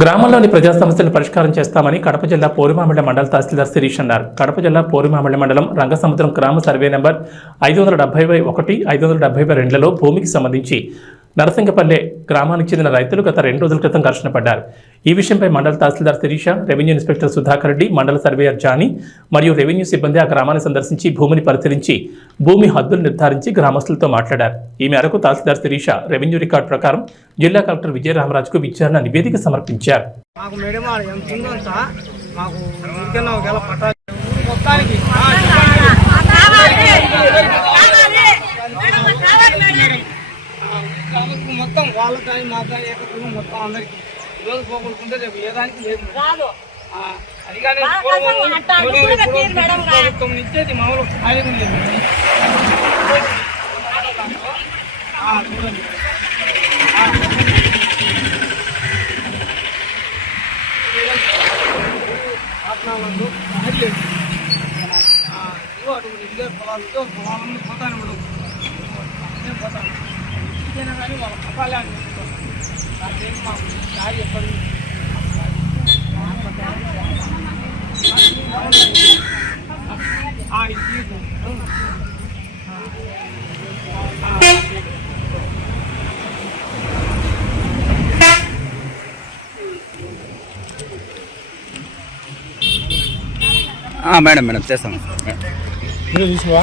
గ్రామంలోని ప్రజా సమస్యలను పరిష్కారం చేస్తామని కడప జిల్లా పోరుమామిళ్ల మండల తహసీల్దార్ శిరీష్ అన్నారు. కడప జిల్లా పోరుమామిళ్ల మండలం రంగసముద్రం గ్రామ సర్వే నెంబర్ 570/1, 570/2లలో భూమికి సంబంధించి నరసింగపల్లె గ్రామానికి చెందిన రైతులు గత 2 రోజుల క్రితం ఘర్షణ పడ్డారు. ఈ విషయంపై మండల తహసీల్దార్ శిరీష, రెవెన్యూ ఇన్స్పెక్టర్ సుధాకర్ రెడ్డి, మండల సర్వేయర్ జానీ మరియు రెవెన్యూ సిబ్బంది ఆ గ్రామాన్ని సందర్శించి భూమిని పరిశీలించి భూమి హద్దులు నిర్ధారించి గ్రామస్తులతో మాట్లాడారు. ఈ మేరకు తహసీల్దార్ శిరీష రెవెన్యూ రికార్డు ప్రకారం జిల్లా కలెక్టర్ విజయరామరాజుకు విచారణ నివేదిక సమర్పించారు. మొత్తం వాళ్ళకి మాకు మొత్తం అందరికి ఈరోజు పోగొట్టుకుంటే రేపు ఏ దానికి లేదు. అది కానీ ప్రభుత్వం ఇచ్చేది మామూలు ఖాళీగా లేదు. చూడండి ఆత్మాలు అటువంటి ఇదే పొలాలతో పొలాలను పోతాను పోతాను కానీ వాళ్ళ పట్టాలే అని నాకేం మాకు దారి చెప్పండి. మేడం చేస్తాం. చూసుకోవా